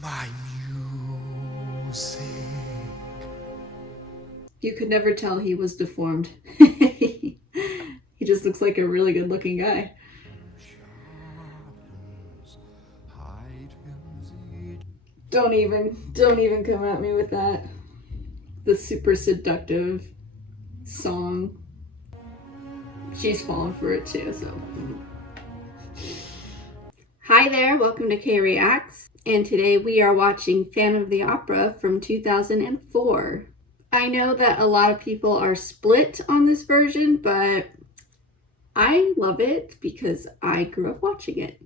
My music. You could never tell he was deformed. He just looks like a really good looking guy. Don't even come at me with that. The super seductive song. She's falling for it too, so. Hi there, welcome to K Reacts, and today we are watching Phantom of the Opera from 2004. I know that a lot of people are split on this version, but I love it because I grew up watching it.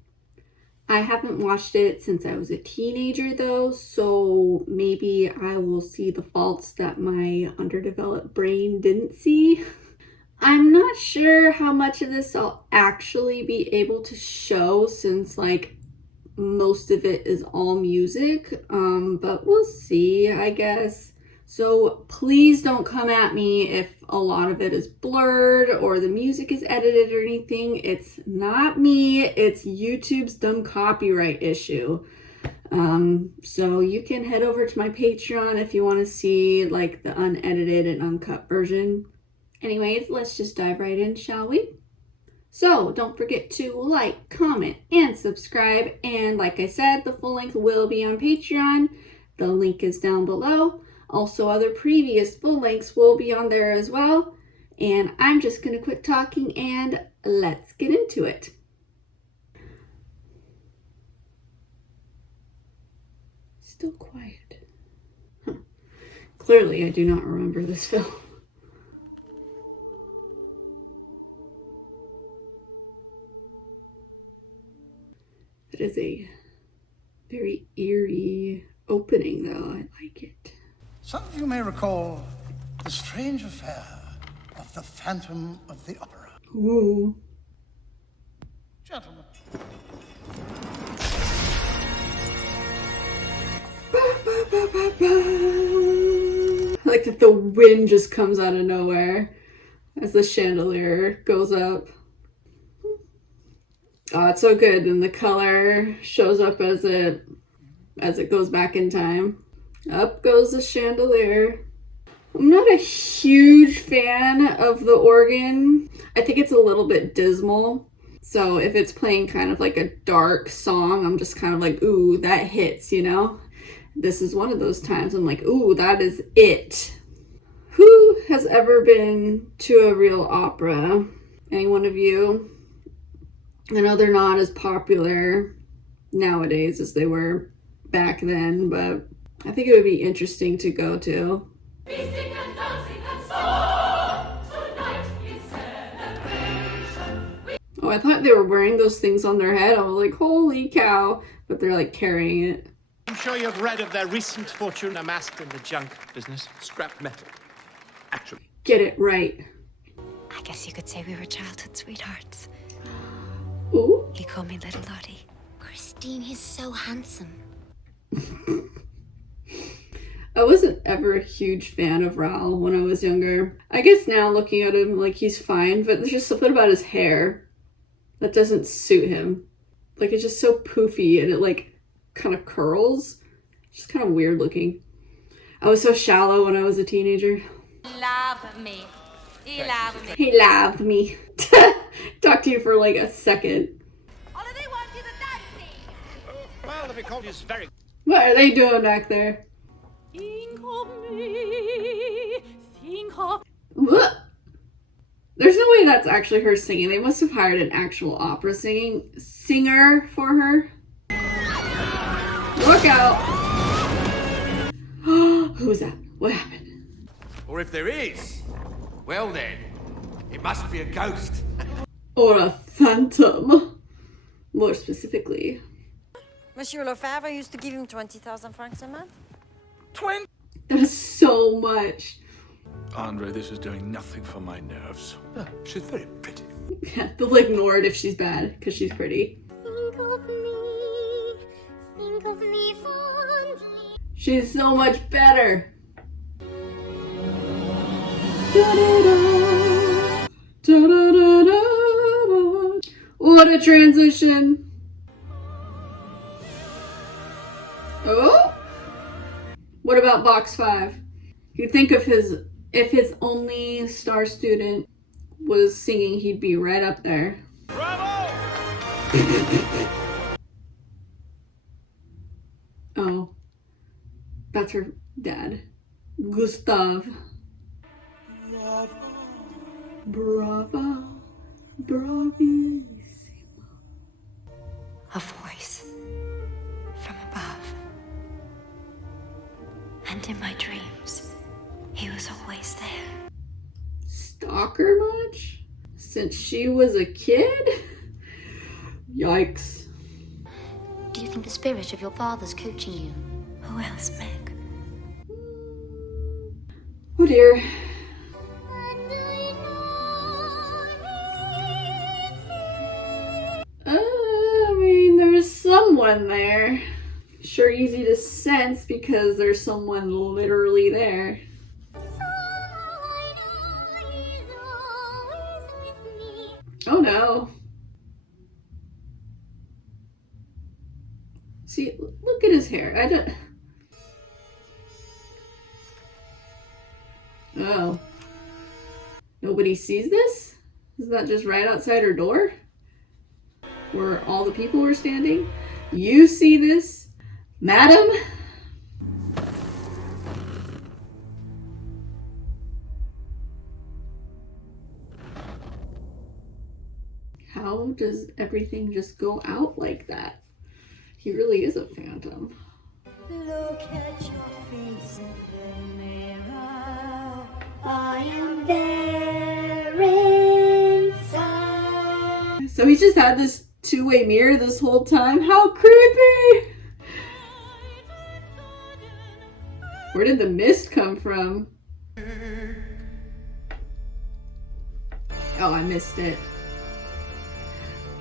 I haven't watched it since I was a teenager though, so maybe I will see the faults that my underdeveloped brain didn't see. I'm not sure how much of this I'll actually be able to show since like most of it is all music, but we'll see, I guess. So please don't come at me if a lot of it is blurred or the music is edited or anything. It's not me, it's YouTube's dumb copyright issue. So you can head over to my Patreon if you want to see like the unedited and uncut version. Anyways, let's just dive right in, shall we? So don't forget to like, comment, and subscribe. And like I said, the full length will be on Patreon. The link is down below. Also, other previous full lengths will be on there as well. And I'm just going to quit talking and let's get into it. Still quiet. Huh. Clearly, I do not remember this film. It is a very eerie opening, though. I like it. Some of you may recall the strange affair of the Phantom of the Opera. Ooh. Gentlemen. I like that the wind just comes out of nowhere as the chandelier goes up. Oh, it's so good, and the color shows up as it goes back in time. Up goes the chandelier. I'm not a huge fan of the organ. I think it's a little bit dismal. So if it's playing kind of like a dark song, I'm just kind of like, ooh, that hits, you know? This is one of those times I'm like, ooh, that is it. Who has ever been to a real opera? Any one of you? I know they're not as popular nowadays as they were back then, but I think it would be interesting to go to. Feasting and dancing and song, tonight is celebration. Oh, I thought they were wearing those things on their head. I was like, holy cow, but they're like carrying it. I'm sure you've read of their recent fortune amassed in the junk business. Scrap metal, actually. Get it right. I guess you could say we were childhood sweethearts. Ooh. You call me Little Lottie. Christine, he's so handsome. I wasn't ever a huge fan of Raoul when I was younger. I guess now looking at him, like, he's fine, but there's just something about his hair that doesn't suit him. Like, it's just so poofy and it, like, kind of curls. It's just kind of weird looking. I was so shallow when I was a teenager. Love me. He loved me. He loved me. Talk to you for like a second. All they want is a dancing. Well, the Vicomte is very... What are they doing back there? Think of me, think of... What? There's no way that's actually her singing. They must have hired an actual opera singer for her. Look out! Who's that? What happened? Or if there is, well then, it must be a ghost. Or a phantom. More specifically. Monsieur Lefebvre used to give him 20,000 francs a month. 20? That is so much. Andre, this is doing nothing for my nerves. Oh, she's very pretty. Yeah, they'll ignore it if she's bad, because she's pretty. Think of me fondly. She's so much better. Da-da-da. Da-da-da-da-da. What a transition. Oh! What about box 5? You think if his only star student was singing, he'd be right up there. Bravo! Oh. That's her dad. Gustav. Bravo. Bravissimo. A voice from above. And in my dreams, he was always there. Stalker much? Since she was a kid? Yikes. Do you think the spirit of your father's coaching you? Who else, Meg? Oh dear. I mean, there's someone there. Sure, easy to sense because there's someone literally there. Oh no. See, look at his hair. I don't... Oh. Nobody sees this? Is that just right outside her door? Where all the people were standing? You see this? Madam? How does everything just go out like that? He really is a phantom. Look at your face in the mirror. I am there inside. So he's just had this two-way mirror this whole time? How creepy! Where did the mist come from? Oh, I missed it.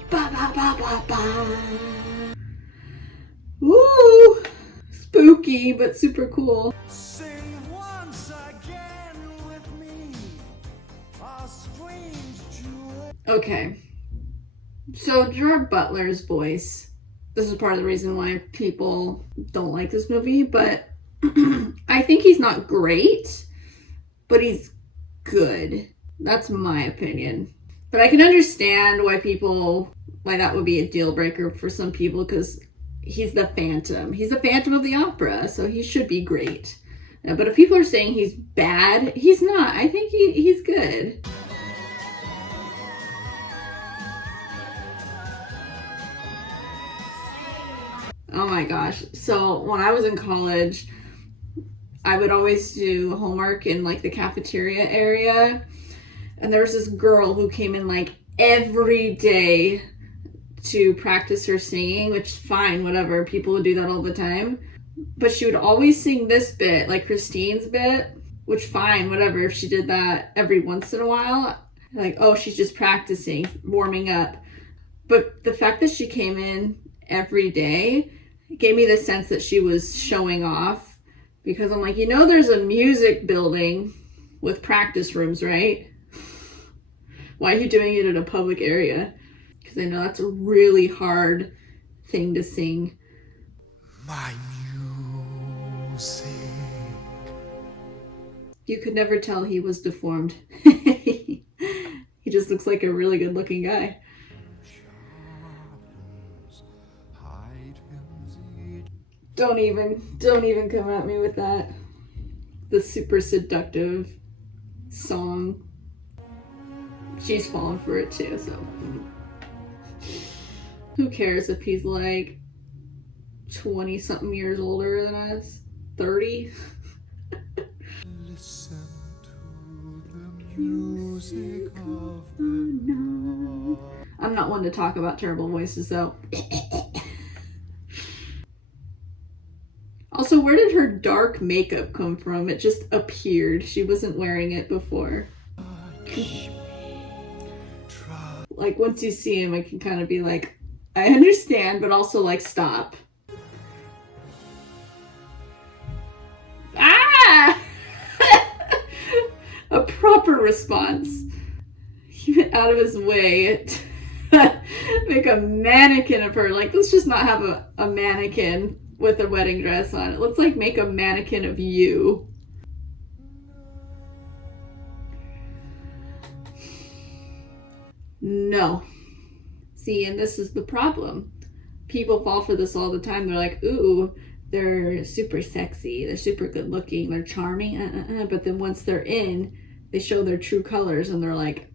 Ba ba ba ba ba. Woo! Spooky, but super cool. Sing once again with me. A strange duet. Okay. So Gerard Butler's voice. This is part of the reason why people don't like this movie, but I think he's not great, but he's good. That's my opinion. But I can understand why that would be a deal breaker for some people, because he's the Phantom. He's the Phantom of the Opera, so he should be great. But if people are saying he's bad, he's not. I think he's good. Oh my gosh. So when I was in college, I would always do homework in like the cafeteria area. And there was this girl who came in like every day to practice her singing, which is fine, whatever. People would do that all the time. But she would always sing this bit, like Christine's bit, which fine, whatever. If she did that every once in a while, like, oh, she's just practicing, warming up. But the fact that she came in every day gave me the sense that she was showing off, because I'm like, there's a music building with practice rooms, right? Why are you doing it in a public area? Because I know that's a really hard thing to sing. My music. You could never tell he was deformed. He just looks like a really good looking guy. Don't even come at me with that. The super seductive song. She's falling for it too, so who cares if he's like 20 something years older than us? 30? Listen to the music of the night. I'm not one to talk about terrible voices though. Also, where did her dark makeup come from? It just appeared. She wasn't wearing it before. Like, once you see him, I can kind of be like, I understand, but also, like, stop. Ah! A proper response. He went out of his way to make a mannequin of her. Like, let's just not have a mannequin with a wedding dress on. Let's like make a mannequin of you. No. See, and this is the problem. People fall for this all the time. They're like, ooh, they're super sexy, they're super good looking, they're charming, but then once they're in, they show their true colors and they're like,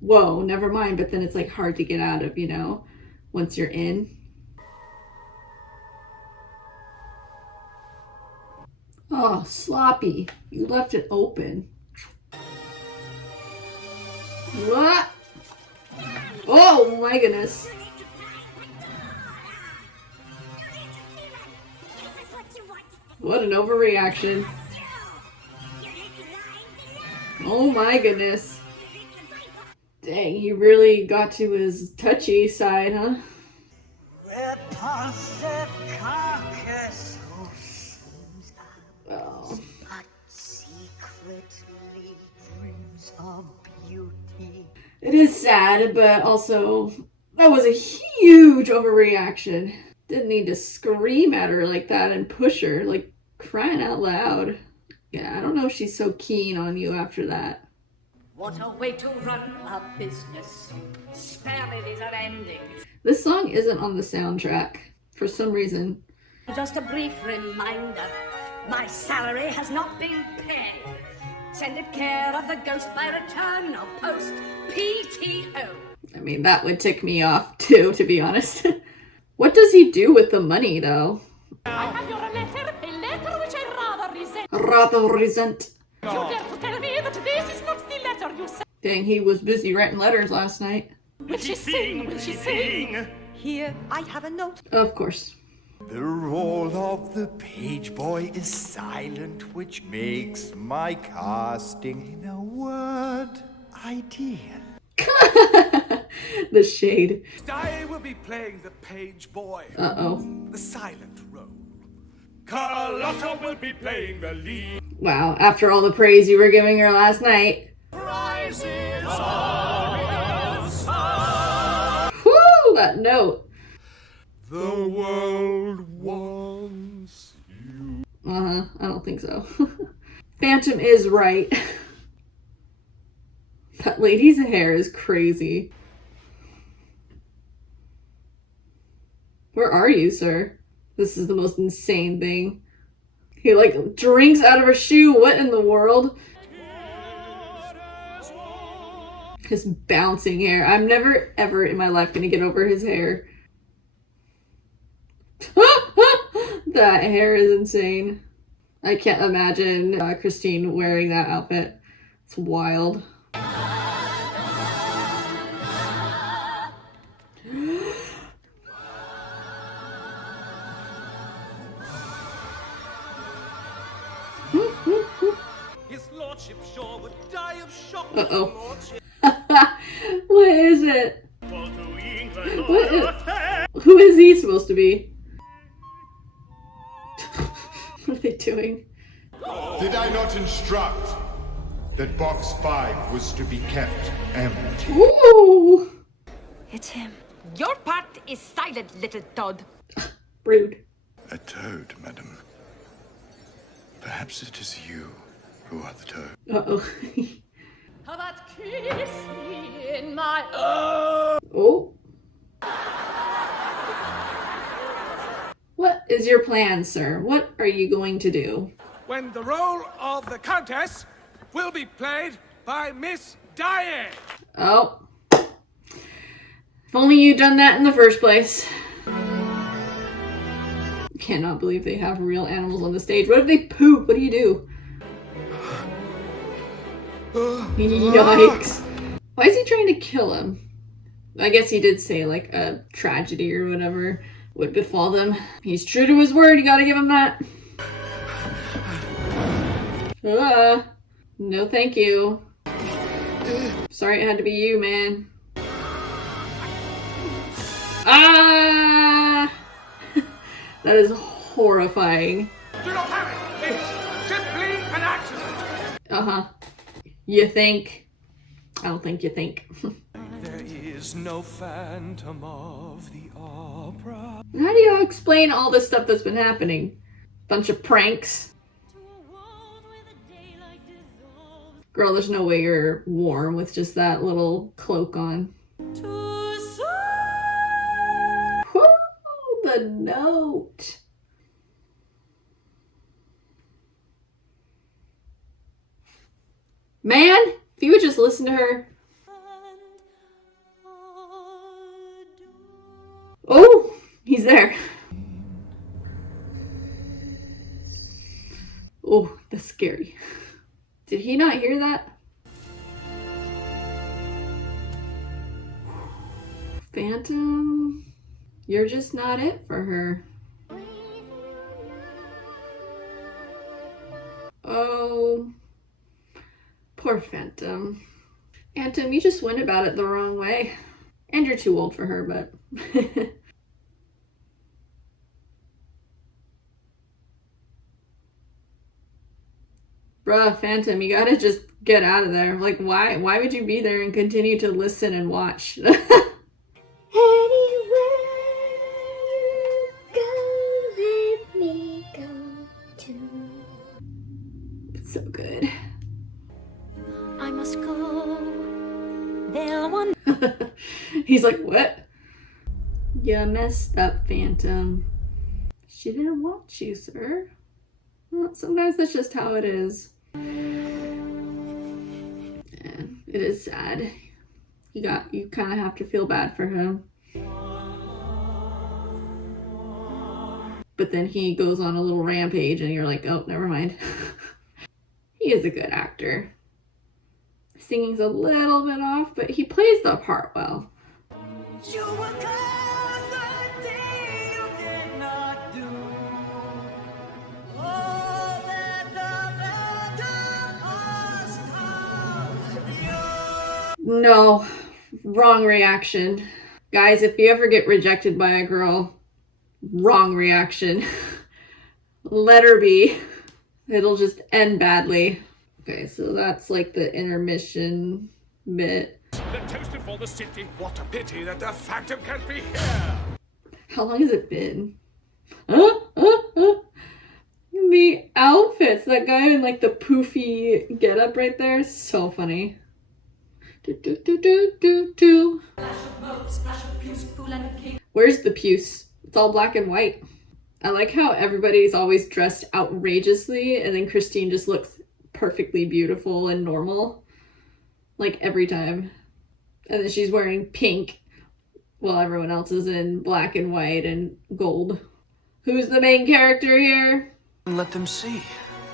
whoa, never mind. But then it's like hard to get out of, you know, once you're in. Oh, sloppy. You left it open. What? Oh my goodness. What an overreaction. Oh my goodness. Dang, he really got to his touchy side, huh? Oh. It is sad, but also that was a huge overreaction. Didn't need to scream at her like that and push her, like crying out loud. Yeah, I don't know if she's so keen on you after that. What a way to run a business. Spare me these unending. This song isn't on the soundtrack for some reason. Just a brief reminder. My salary has not been paid. Send it care of the ghost by return of post. PTO. I mean, that would tick me off too, to be honest. What does he do with the money, though? I have your letter, a letter which I rather resent. Rather resent. You dare to tell me that this is not the letter you sent? Dang, he was busy writing letters last night. Will she sing? Will she sing? Here, I have a note. Of course. The role of the page boy is silent, which makes my casting, in a word, ideal. The shade. I will be playing the page boy. Uh-oh. The silent role. Carlotta will be playing the lead. Wow, after all the praise you were giving her last night. Prizes are inside. Whoo, that note. The world wants you. Uh-huh, I don't think so. Phantom is right. That lady's hair is crazy. Where are you, sir? This is the most insane thing. He like drinks out of her shoe. What in the world? His bouncing hair. I'm never ever in my life gonna get over his hair. That hair is insane. I can't imagine Christine wearing that outfit. It's wild. His lordship sure would die of shock. Uh-oh. What is it? Who is he supposed to be? What are they doing? Did I not instruct that box 5 was to be kept empty? Ooh! It's him. Your part is silent, little toad. Rude. A toad, madam. Perhaps it is you who are the toad. Uh-oh. How about kiss me in my... Oh. What is your plan, sir? What are you going to do? When the role of the Countess will be played by Miss Diane. Oh. If only you'd done that in the first place. Cannot believe they have real animals on the stage. What if they poop? What do you do? Yikes. Why is he trying to kill him? I guess he did say like a tragedy or whatever would befall them. He's true to his word. You gotta give him that. No thank you. Sorry it had to be you, man. Ah! That is horrifying. Do not panic. It's simply an accident. Uh-huh. You think? I don't think you think. There is no phantom of the opera. opera. How do you explain all this stuff that's been happening? Bunch of pranks. Girl, there's no way you're warm with just that little cloak on. Woo, the note. Man, if you would just listen to her. Oh, he's there. Oh, that's scary. Did he not hear that? Phantom, you're just not it for her. Oh, poor Phantom. Phantom, you just went about it the wrong way. And you're too old for her, but... Bruh, Phantom, you gotta just get out of there. Like, why would you be there and continue to listen and watch? Anywhere you go, let me go too. It's so good. I must go. They'll want. He's like, what? You messed up, Phantom. She didn't want you, sir. Well, sometimes that's just how it is. Yeah, it is sad. You kind of have to feel bad for him. But then he goes on a little rampage and you're like, oh, never mind. He is a good actor. Singing's a little bit off, but he plays the part well. No, wrong reaction. Guys, if you ever get rejected by a girl, wrong reaction. Let her be. It'll just end badly. Okay, so that's like the intermission bit. The toast for the city. What a pity that the Phantom can't be here. How long has it been? The outfits. That guy in like the poofy getup right there. So funny. Where's the puce? It's all black and white. I like how everybody's always dressed outrageously and then Christine just looks perfectly beautiful and normal. Like every time. And then she's wearing pink while everyone else is in black and white and gold. Who's the main character here? Let them see.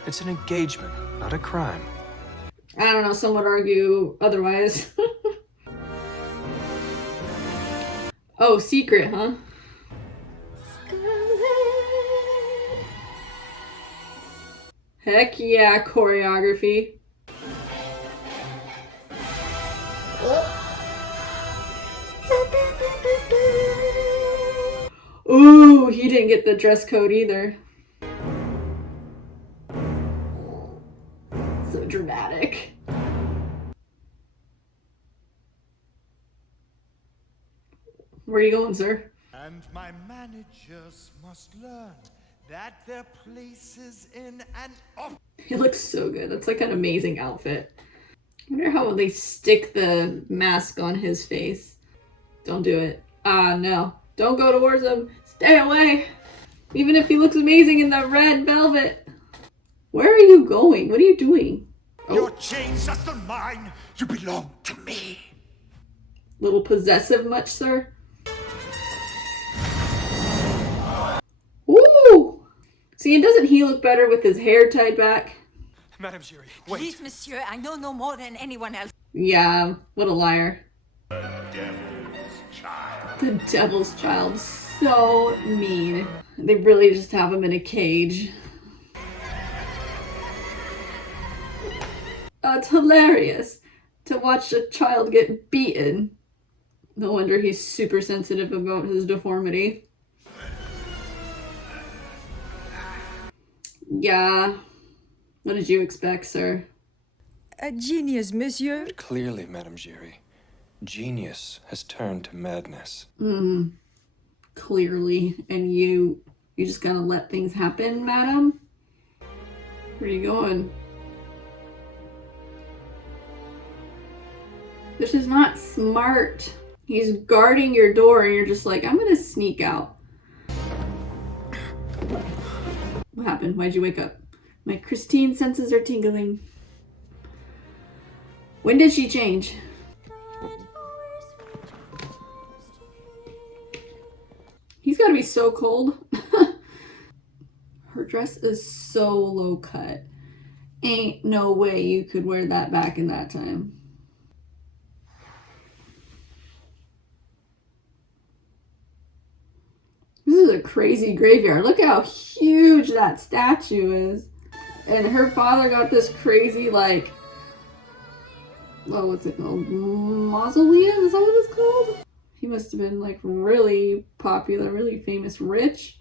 It's an engagement, not a crime. I don't know, some would argue otherwise. Oh, secret, huh? Heck yeah, choreography. Ooh, he didn't get the dress code either. So dramatic. Where are you going, sir? And my managers must learn that their place is in an office. He looks so good. That's like an amazing outfit. I wonder how they stick the mask on his face. Don't do it. No. Don't go towards him. Stay away. Even if he looks amazing in the red velvet. Where are you going? What are you doing? Oh. Your chains are still mine. You belong to me. Little possessive much, sir? Ooh! See, and doesn't he look better with his hair tied back? Madame Giry, wait. Please, monsieur, I know no more than anyone else. Yeah, what a liar. The devil's child. The devil's child. So mean. They really just have him in a cage. It's hilarious to watch a child get beaten. No wonder he's super sensitive about his deformity. Yeah. What did you expect, sir? A genius, monsieur. Clearly, Madame Giry, genius has turned to madness. clearly, and you just gotta let things happen, madam? Where are you going? This is not smart. He's guarding your door and you're just like, I'm gonna sneak out. What happened? Why'd you wake up? My Christine senses are tingling. When did she change? He's gotta be so cold. Her dress is so low cut. Ain't no way you could wear that back in that time. This is a crazy graveyard. Look how huge that statue is. And her father got this crazy, like, well, what's it called? Mausoleum? Is that what it's called? He must have been, like, really popular, really famous, rich.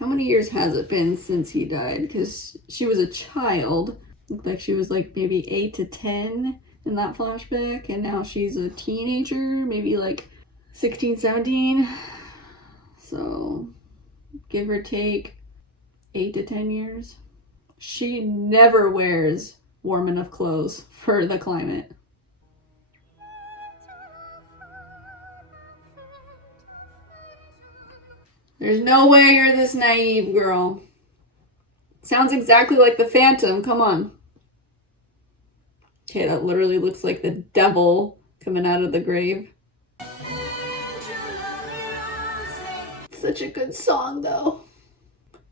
How many years has it been since he died? Because she was a child. Looked like she was, like, maybe 8 to 10 in that flashback. And now she's a teenager, maybe, like, 16, 17. So, give or take 8 to 10 years. She never wears warm enough clothes for the climate. There's no way you're this naive, girl. Sounds exactly like the Phantom. Come on. Okay, that literally looks like the devil coming out of the grave. Such a good song, though.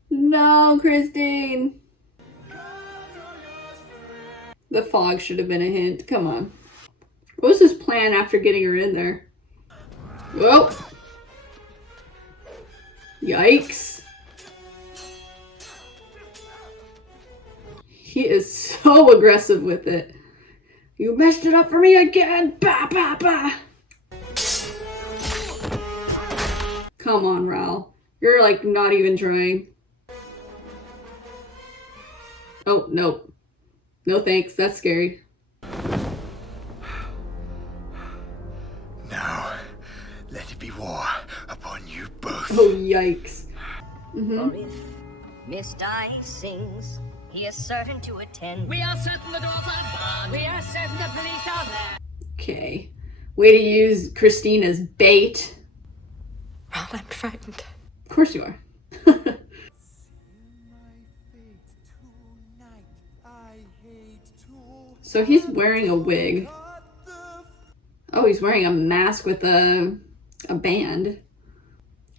No, Christine. The fog should have been a hint. Come on. What was his plan after getting her in there? Whoa. Yikes. He is so aggressive with it. You messed it up for me again. Bah, bah, bah. Come on, Raul. You're like not even trying. Oh, no. No thanks. That's scary. Now, let it be war upon you both. Oh, yikes. For if Miss Di sings, he is certain to attend. We are certain the doors are barred. We are certain the police are there. Okay. Way to use Christine as bait. Well, I'm frightened. Of course you are. So he's wearing a wig. Oh, he's wearing a mask with a band.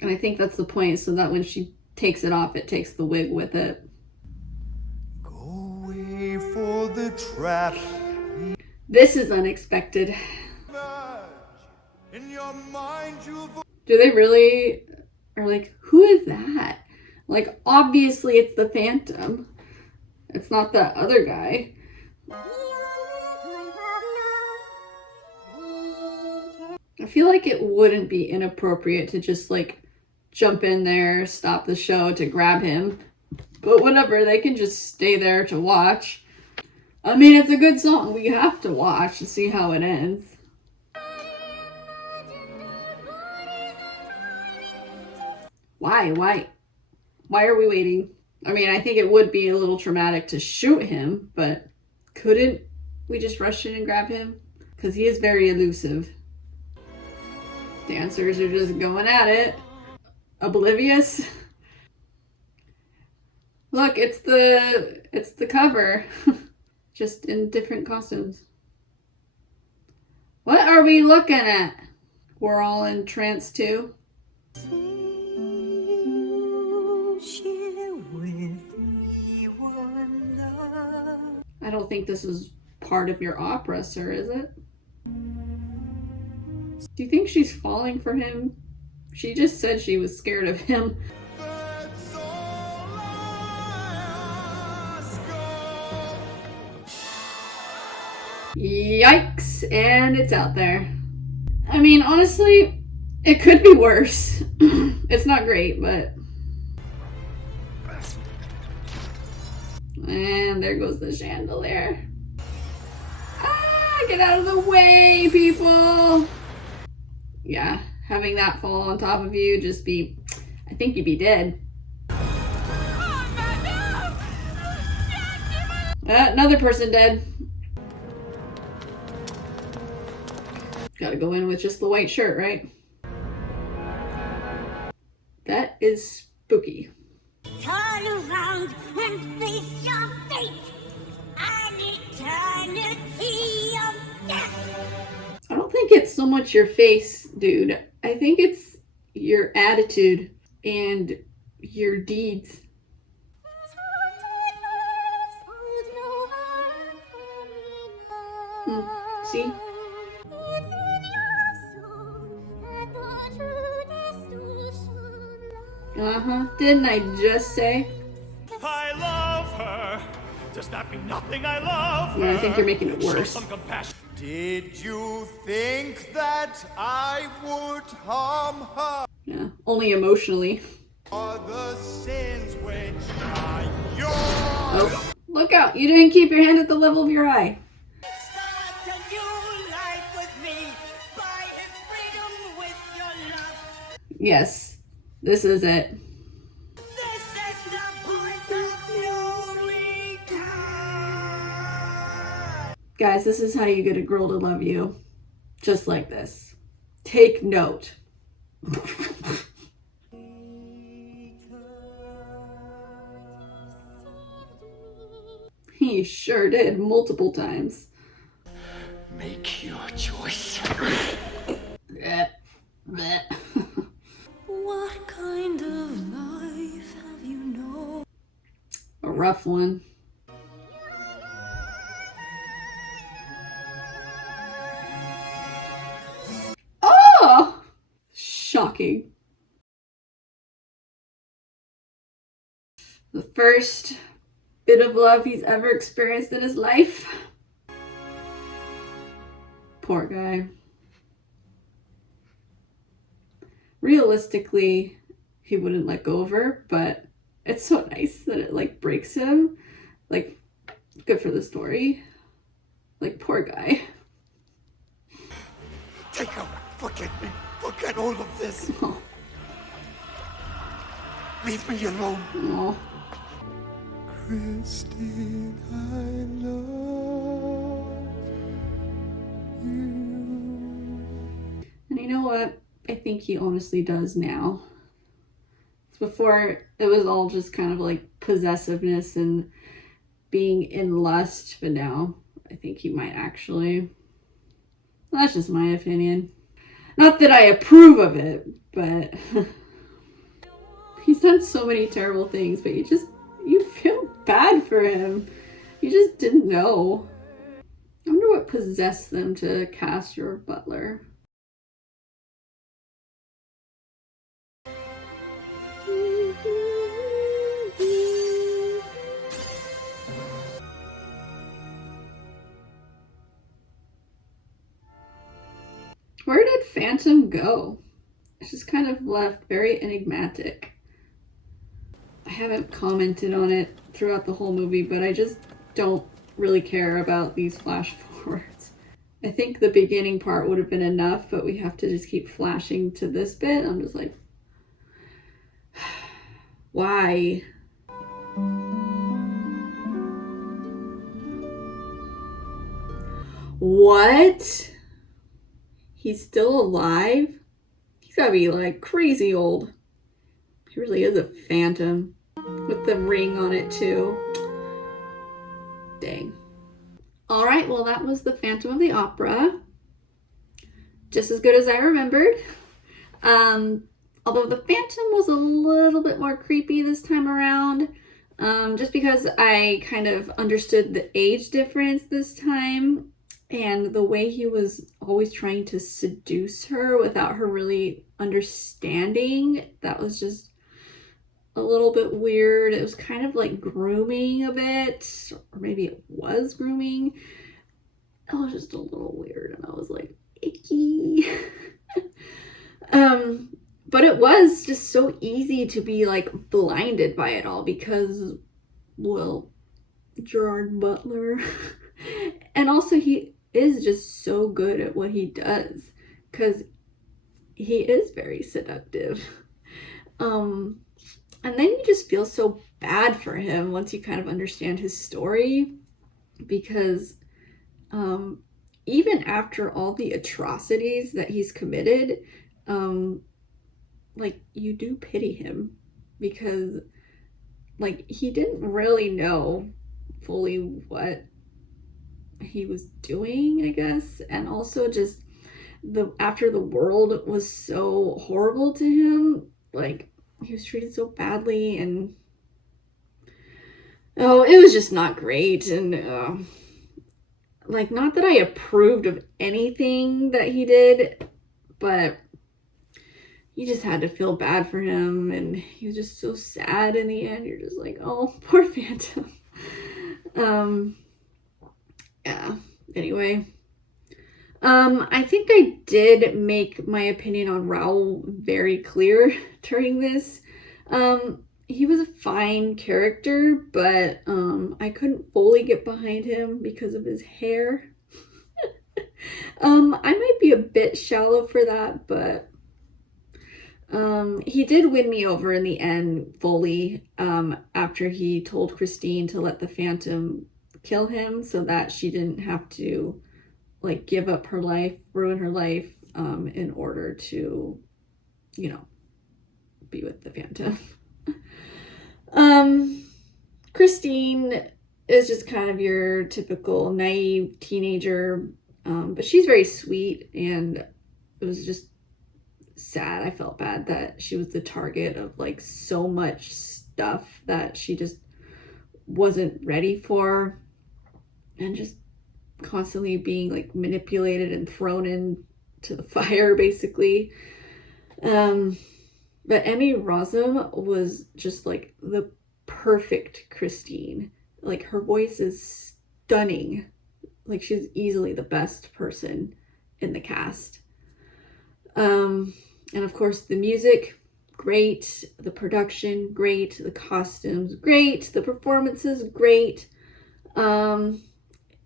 And I think that's the point, so that when she takes it off, it takes the wig with it. Go away for the trash. This is unexpected. In your mind, Do they really... Are like, who is that? Like, obviously it's the Phantom. It's not that other guy. I feel like it wouldn't be inappropriate to just, like, jump in there, stop the show to grab him. But whatever, they can just stay there to watch. I mean, it's a good song. We have to watch to see how it ends. Why are we waiting? I mean, I think it would be a little traumatic to shoot him, but couldn't we just rush in and grab him? Because he is very elusive. Dancers are just going at it. Oblivious. Look, it's the cover. Just in different costumes. What are we looking at? We're all entranced too. I don't think this is part of your opera, sir, is it? Do you think she's falling for him? She just said she was scared of him. Yikes, and it's out there. I mean, honestly, it could be worse. It's not great, but... And there goes the chandelier. Ah, get out of the way, people! Yeah, having that fall on top of you, just be, I think you'd be dead. Another person dead. Gotta go in with just the white shirt, right? That is spooky. Turn around and face your fate. An eternity of death. I don't think it's so much your face, dude. I think it's your attitude and your deeds. See? Didn't I just say? I love her. Does that mean nothing? I love her. Yeah, I think you're making it worse. Show some compassion. Did you think that I would harm her? Yeah, only emotionally. For the sins which are yours. Oh, look out! You didn't keep your hand at the level of your eye. Start a new life with me. Buy his freedom with your love. Yes, this is it. This is the point of no return. Guys, this is how you get a girl to love you. Just like this. Take note. He sure did, multiple times. Make your choice. What kind of life have you known? A rough one. Oh! Shocking. The first bit of love he's ever experienced in his life. Poor guy. Realistically, he wouldn't let go of her, but it's so nice that it like breaks him. Like, good for the story. Like, poor guy. Take her. Forget me. Forget all of this. Oh. Leave me alone. Oh. Christine, I love you. And you know what? I think he honestly does now. Before, it was all just kind of like possessiveness and being in lust, but now I think he might actually. Well, that's just my opinion. Not that I approve of it, but he's done so many terrible things, but you feel bad for him. You just didn't know. I wonder what possessed them to cast your butler. Where did Phantom go? It's just kind of left very enigmatic. I haven't commented on it throughout the whole movie, but I just don't really care about these flash forwards. I think the beginning part would have been enough, but we have to just keep flashing to this bit. I'm just like, why? What? He's still alive? He's gotta be like crazy old. He really is a phantom. With the ring on it too. Dang. Alright, well that was the Phantom of the Opera. Just as good as I remembered. Although the Phantom was a little bit more creepy this time around. Just because I kind of understood the age difference this time. And the way he was always trying to seduce her without her really understanding, that was just a little bit weird. It was kind of like grooming a bit, or maybe it was grooming. It was just a little weird, and I was like, icky. But it was just so easy to be like blinded by it all because, well, Gerard Butler. And also he is just so good at what he does, because he is very seductive. And then you just feel so bad for him once you kind of understand his story, because even after all the atrocities that he's committed, like, you do pity him, because like, he didn't really know fully what he was doing, I guess. And also just after the world was so horrible to him, like, he was treated so badly, and oh, it was just not great. And like, not that I approved of anything that he did, but you just had to feel bad for him, and he was just so sad in the end. You're just like, oh, poor Phantom. Yeah, anyway. I think I did make my opinion on Raoul very clear during this. He was a fine character, but I couldn't fully get behind him because of his hair. I might be a bit shallow for that, but he did win me over in the end fully, after he told Christine to let the Phantom kill him so that she didn't have to, like, give up her life, ruin her life, in order to, you know, be with the Phantom. Christine is just kind of your typical naive teenager, but she's very sweet, and it was just sad. I felt bad that she was the target of, like, so much stuff that she just wasn't ready for, and just constantly being, like, manipulated and thrown into the fire, basically. But Emmy Rossum was just, like, the perfect Christine. Like, her voice is stunning. Like, she's easily the best person in the cast. And of course, the music, great. The production, great. The costumes, great. The performances, great.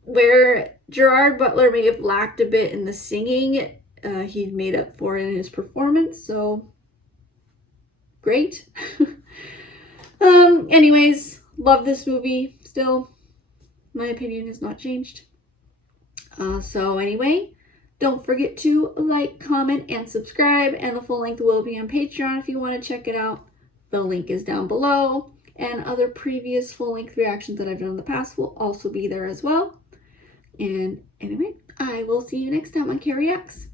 Where Gerard Butler may have lacked a bit in the singing, he made up for it in his performance, so great. Anyways, love this movie still. My opinion has not changed. So anyway, don't forget to like, comment, and subscribe, and the full length will be on Patreon if you want to check it out. The link is down below, and other previous full-length reactions that I've done in the past will also be there as well. And anyway, I will see you next time on K Reacts.